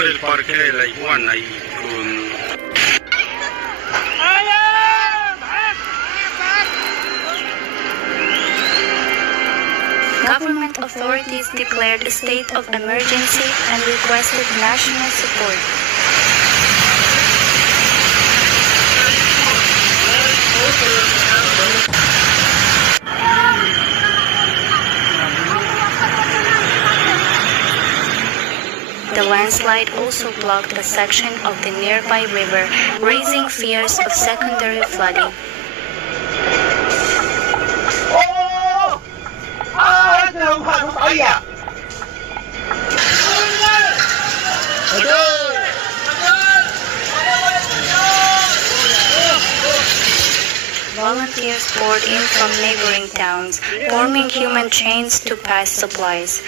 del parque de la Iguana y con... Government authorities declared a state of emergency and requested national support. The landslide also blocked a section of the nearby river, raising fears of secondary flooding. Volunteers poured in from neighboring towns, forming human chains to pass supplies.